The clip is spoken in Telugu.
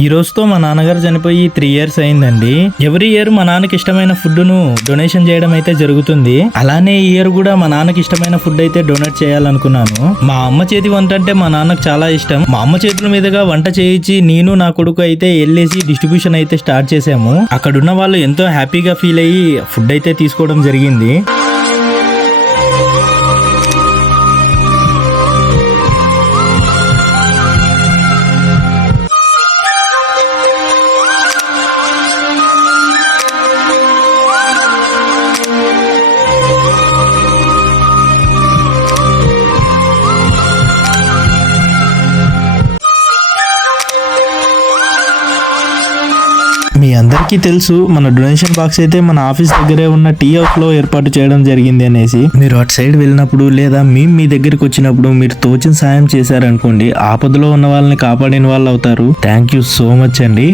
ఈ రోజుతో మా నాన్నగారు చనిపోయి 3 years అయిందండి. ఎవ్రీ ఇయర్ మా నాన్నకి ఇష్టమైన ఫుడ్ ను డొనేషన్ చేయడం అయితే జరుగుతుంది. అలానే ఈ ఇయర్ కూడా మా నాన్నకి ఇష్టమైన ఫుడ్ అయితే డొనేట్ చేయాలనుకున్నాను. మా అమ్మ చేతి వంట అంటే మా నాన్నకు చాలా ఇష్టం. మా అమ్మ చేతుల మీదుగా వంట చేయించి నేను నా కొడుకు అయితే వెళ్ళేసి డిస్ట్రిబ్యూషన్ అయితే స్టార్ట్ చేసాము. అక్కడున్న వాళ్ళు ఎంతో హ్యాపీగా ఫీల్ అయ్యి ఫుడ్ అయితే తీసుకోవడం జరిగింది. మీ అందరికీ తెలుసు మన డొనేషన్ బాక్స్ అయితే మన ఆఫీస్ దగ్గరే ఉన్న టీ హౌస్ లో ఏర్పాటు చేయడం జరిగింది అనేసి. మీరు అటు సైడ్ వెళ్ళినప్పుడు లేదా మీ దగ్గరికి వచ్చినప్పుడు మీరు తోచిన సాయం చేశారనుకోండి, ఆపదలో ఉన్న వాళ్ళని కాపాడిన వాళ్ళు అవుతారు. థ్యాంక్ యూ సో మచ్ అండి.